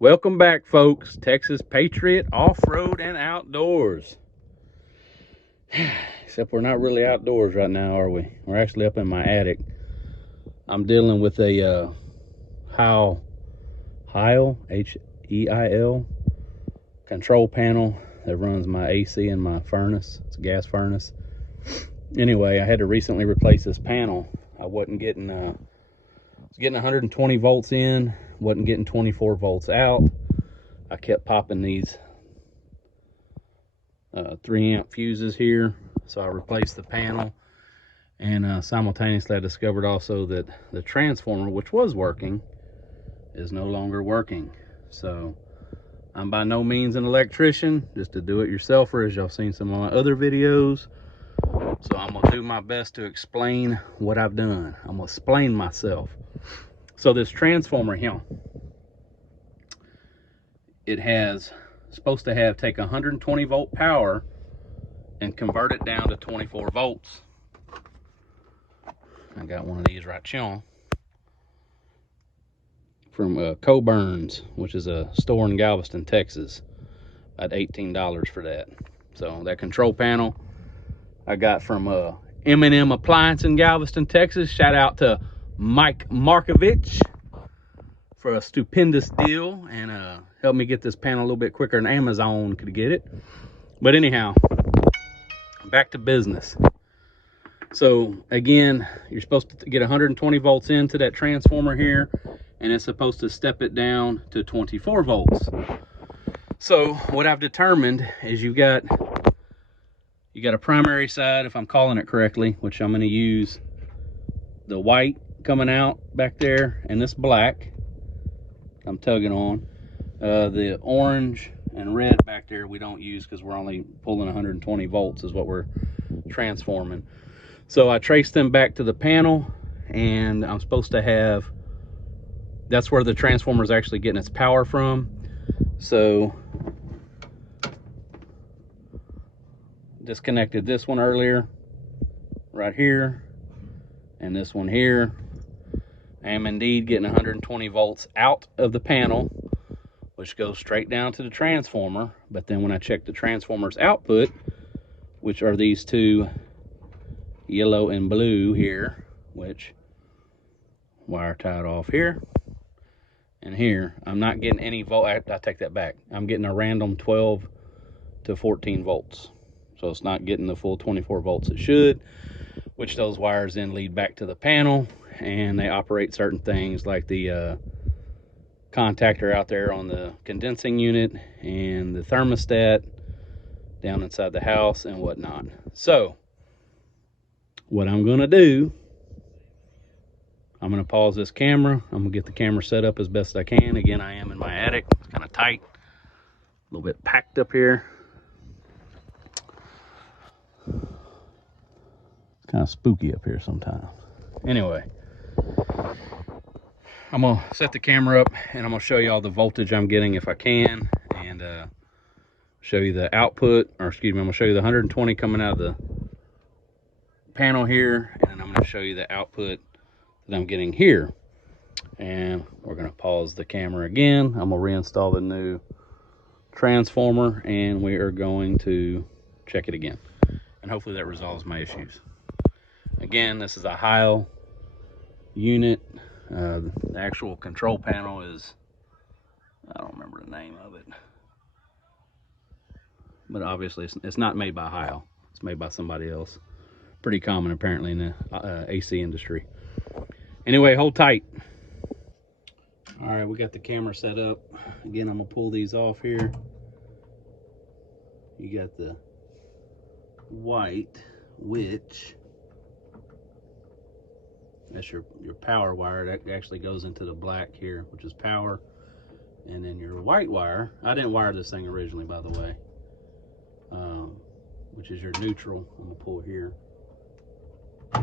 Welcome back, folks. Texas Patriot Off-Road and Outdoors. Except we're not really outdoors right now, are we? We're actually up in my attic. I'm dealing with a Heil, H-E-I-L, control panel that runs my AC in my furnace. It's a gas furnace. Anyway, I had to recently replace this panel. I wasn't getting, I was getting 120 volts in, wasn't getting 24 volts out. I kept popping these 3 amp fuses here, so I replaced the panel, and simultaneously I discovered also that the transformer, which was working, is no longer working. So I'm by no means an electrician, just a do-it-yourselfer, as y'all seen some of my other videos. So I'm gonna do my best to explain what I've done. I'm gonna explain myself. So this transformer here, it has supposed to have take 120 volt power and convert it down to 24 volts. I got one of these right here from Coburn's, which is a store in Galveston, Texas. About $18 for that. So that control panel I got from M&M Appliance in Galveston, Texas. Shout out to Mike Markovich for a stupendous deal and helped me get this panel a little bit quicker than Amazon could get it. But anyhow, back to business. So again, you're supposed to get 120 volts into that transformer here, and it's supposed to step it down to 24 volts. So what I've determined is you got a primary side, if I'm calling it correctly, which I'm going to use the white coming out back there and this black I'm tugging on. The orange and red back there we don't use because we're only pulling 120 volts is what we're transforming. So I traced them back to the panel, and I'm supposed to have, that's where the transformer is actually getting its power from. So disconnected this one earlier, right here, and this one here. I am indeed getting 120 volts out of the panel, which goes straight down to the transformer. But then when I check the transformer's output, which are these two yellow and blue here, which wire tied off here and here, I'm not getting any volt. I take that back. I'm getting a random 12 to 14 volts. So it's not getting the full 24 volts it should, which those wires then lead back to the panel, and they operate certain things like the contactor out there on the condensing unit and the thermostat down inside the house and whatnot. So what I'm going to do, I'm going to pause this camera. I'm going to get the camera set up as best I can. Again, I am in my attic. It's kind of tight, a little bit packed up here. It's kind of spooky up here sometimes. Anyway, I'm going to set the camera up, and I'm going to show you all the voltage I'm getting if I can, and show you the output, or excuse me, I'm going to show you the 120 coming out of the panel here, and then I'm going to show you the output that I'm getting here. And we're going to pause the camera again. I'm going to reinstall the new transformer, and we are going to check it again, and hopefully that resolves my issues. Again, this is a Heil unit. The actual control panel is, I don't remember the name of it, but obviously it's not made by Heil. It's made by somebody else. Pretty common apparently in the AC industry. Anyway, hold tight. All right, we got the camera set up. Again, I'm gonna pull these off here. You got the white, which that's your power wire. That actually goes into the black here, which is power. And then your white wire, I didn't wire this thing originally, by the way, which is your neutral. I'm gonna pull here.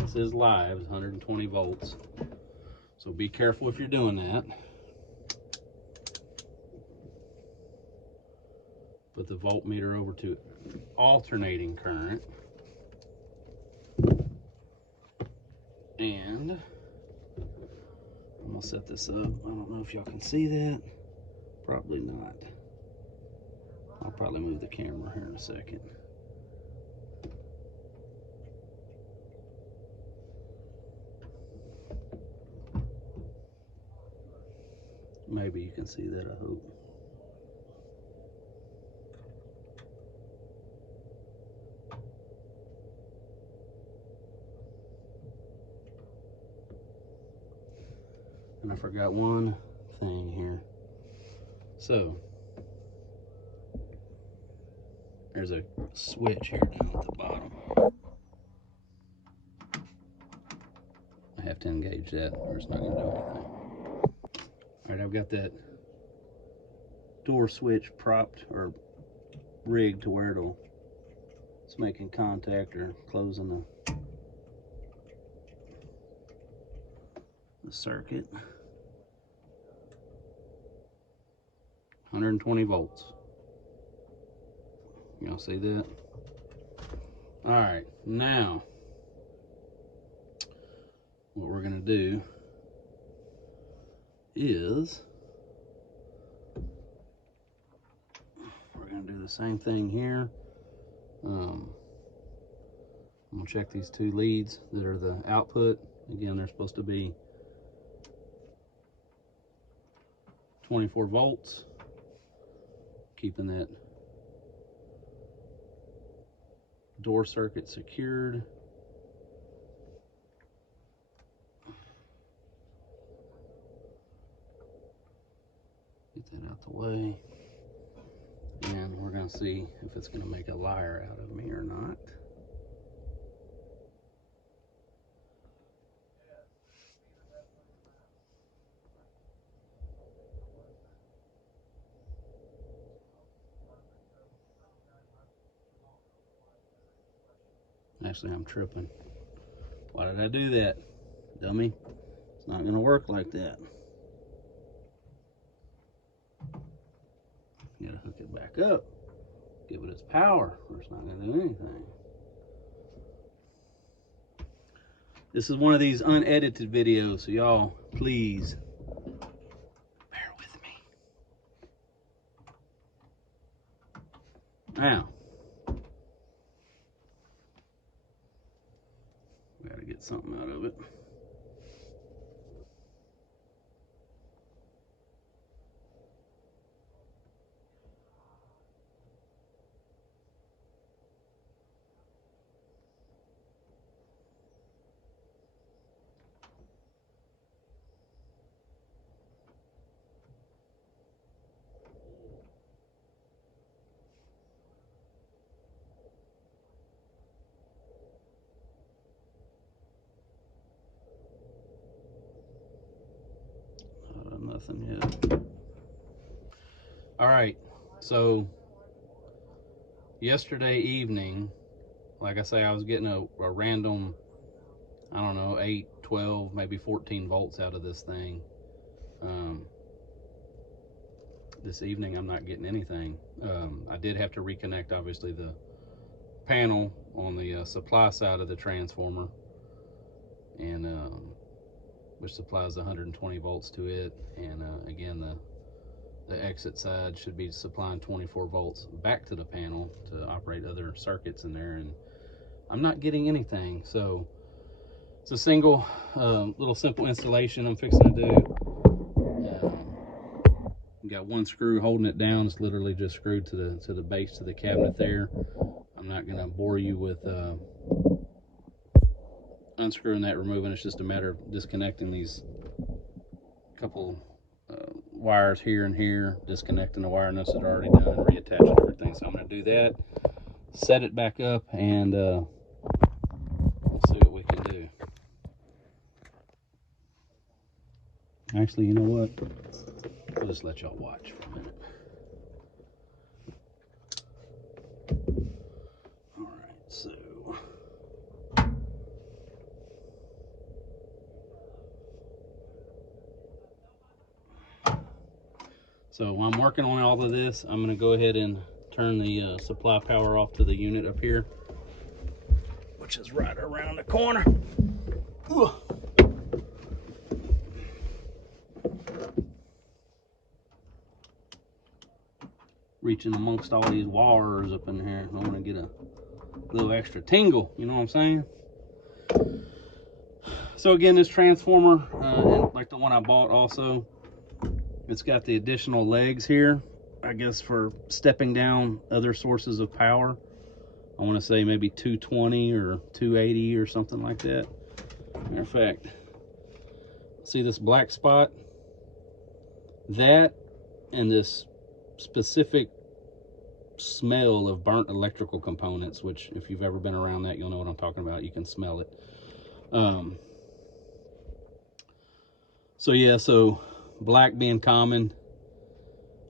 This is live, it's 120 volts. So be careful if you're doing that. Put the voltmeter over to alternating current. And I'm gonna set this up. I don't know if y'all can see that. Probably not. I'll probably move the camera here in a second. Maybe you can see that, I hope. And I forgot one thing here. So, there's a switch here down at the bottom. I have to engage that or it's not going to do anything. Alright, I've got that door switch propped or rigged to where it's making contact or closing the circuit. 120 volts. Y'all see that? Alright, now what we're going to do is we're going to do the same thing here. I'm going to check these two leads that are the output. Again, they're supposed to be 24 volts, keeping that door circuit secured. Get that out the way. And we're going to see if it's going to make a liar out of me or not. Actually, I'm tripping. Why did I do that? Dummy. It's not going to work like that. You got to hook it back up. Give it its power, or it's not going to do anything. This is one of these unedited videos, so y'all, please bear with me. Now, we got to get something out of it. Nothing yet. All right, so yesterday evening, like I say, I was getting a random, I don't know, 8, 12, maybe 14 volts out of this thing. This evening I'm not getting anything. I did have to reconnect, obviously, the panel on the supply side of the transformer, and which supplies 120 volts to it, and again the exit side should be supplying 24 volts back to the panel to operate other circuits in there, and I'm not getting anything. So it's a single little simple installation I'm fixing to do. Got one screw holding it down. It's literally just screwed to the base of the cabinet there. I'm not gonna bore you with unscrewing that, removing. It's just a matter of disconnecting these couple wires here and here, disconnecting the wire nuts that are already done, and reattaching everything. So I'm going to do that, set it back up, and we'll see what we can do. Actually, you know what? I'll just let y'all watch for a minute. All right, so while I'm working on all of this, I'm going to go ahead and turn the supply power off to the unit up here, which is right around the corner. Ooh. reaching amongst all these wires up in here. I want to get a little extra tingle, you know what I'm saying? So again, this transformer, and like the one I bought also, it's got the additional legs here, I guess for stepping down other sources of power. I want to say maybe 220 or 280 or something like that. Matter of fact, see this black spot? That and this specific smell of burnt electrical components, which if you've ever been around that, you'll know what I'm talking about. You can smell it. So yeah, so black being common,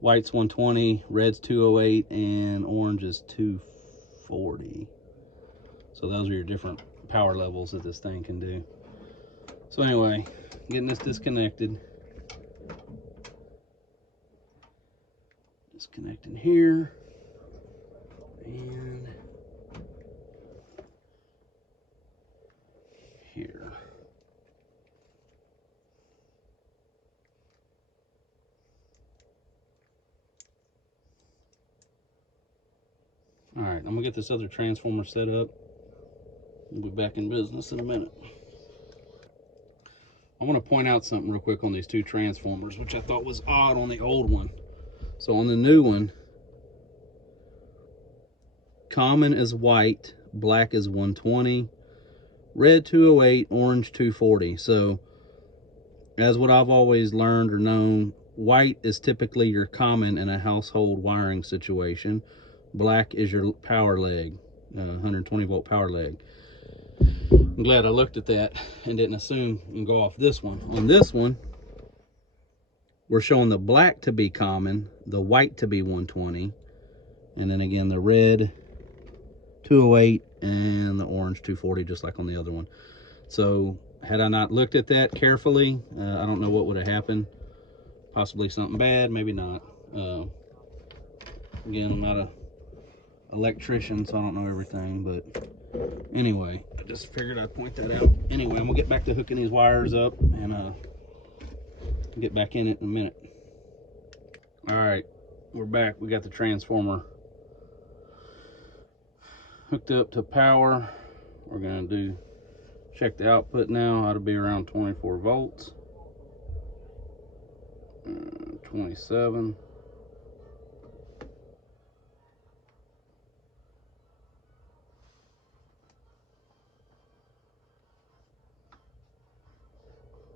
white's 120, red's 208, and orange is 240. So those are your different power levels that this thing can do. So anyway, getting this disconnected. Disconnecting here. And here. All right, I'm gonna get this other transformer set up. We'll be back in business in a minute. I want to point out something real quick on these two transformers, which I thought was odd on the old one. So on the new one, common is white, black is 120, red 208, orange 240. So as what I've always learned or known, white is typically your common in a household wiring situation. Black is your power leg, 120 volt power leg. I'm glad I looked at that and didn't assume and go off this one. On this one, we're showing the black to be common, the white to be 120, and then again the red 208 and the orange 240, just like on the other one. So had I not looked at that carefully, I don't know what would have happened. Possibly something bad, maybe not. Again, I'm not a electrician, so I don't know everything, but anyway, I just figured I'd point that out. Anyway, I'm gonna get back to hooking these wires up and get back in it in a minute. All right, we're back. We got the transformer hooked up to power. We're gonna check the output now. Ought to be around 24 volts. 27.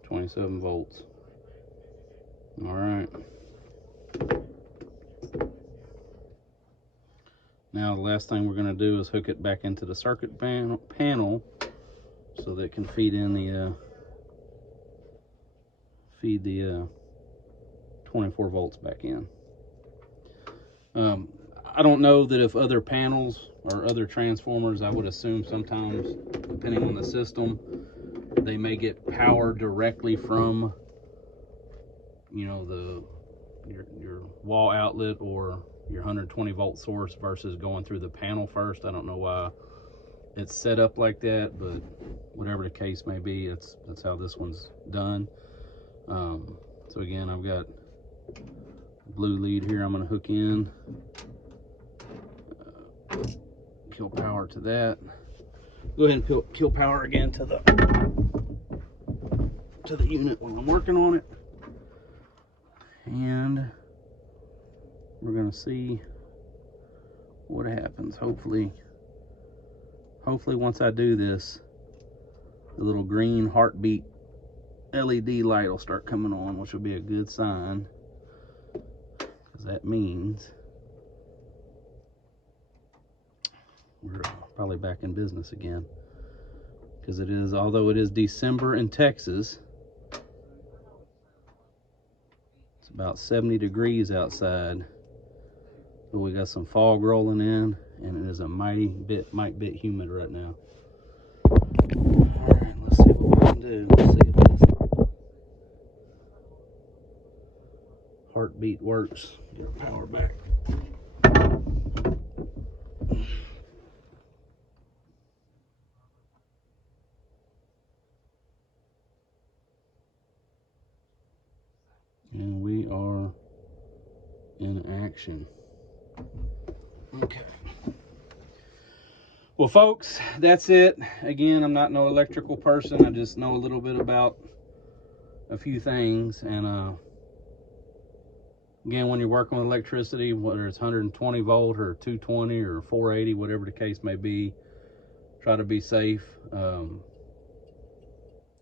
.27 volts. All right. Now the last thing we're going to do is hook it back into the circuit panel so that it can feed in the 24 volts back in. I don't know that if other panels or other transformers, I would assume sometimes, depending on the system, they may get power directly from, you know, your wall outlet or your 120 volt source versus going through the panel first. I don't know why it's set up like that, but whatever the case may be, that's how this one's done. So again, I've got blue lead here I'm going to hook in, kill power to that. Go ahead and kill power again to the unit while I'm working on it, and we're going to see what happens. Hopefully once I do this, the little green heartbeat LED light will start coming on, which will be a good sign, because that means we're probably back in business again. Because it is, although it is December in Texas, it's about 70 degrees outside, but we got some fog rolling in, and it is a mighty bit humid right now. All right, let's see what we can do. Let's see if this heartbeat works. Get our power back. And we are in action. Okay. Well, folks, that's it. Again, I'm not no electrical person. I just know a little bit about a few things. And again, when you're working with electricity, whether it's 120 volt or 220 or 480, whatever the case may be, try to be safe.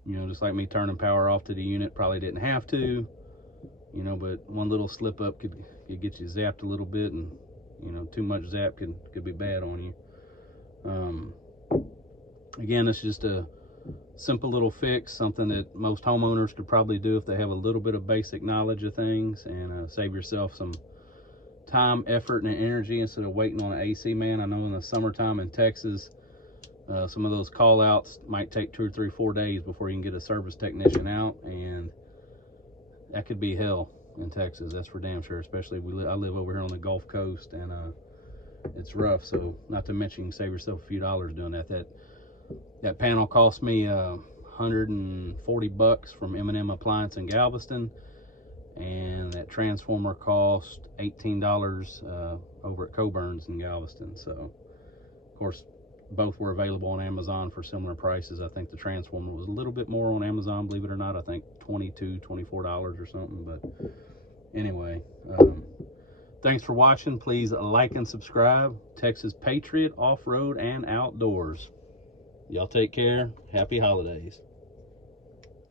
You know, just like me turning power off to the unit, probably didn't have to, you know, but one little slip up could get you zapped a little bit, and you know, too much zap could be bad on you. Again, it's just a simple little fix, something that most homeowners could probably do if they have a little bit of basic knowledge of things, and save yourself some time, effort, and energy instead of waiting on an AC man. I know in the summertime in Texas, some of those call outs might take 2 or 3, 4 days before you can get a service technician out, and that could be hell in Texas. That's for damn sure. Especially I live over here on the Gulf Coast, and it's rough. So not to mention, you can save yourself a few dollars doing that. That panel cost me $140 from M&M Appliance in Galveston, and that transformer cost $18 over at Coburn's in Galveston. So of course, both were available on Amazon for similar prices. I think the transformer was a little bit more on Amazon, believe it or not. I think $22, $24 or something. But anyway, thanks for watching. Please like and subscribe. Texas Patriot Off-Road and Outdoors. Y'all take care. Happy holidays.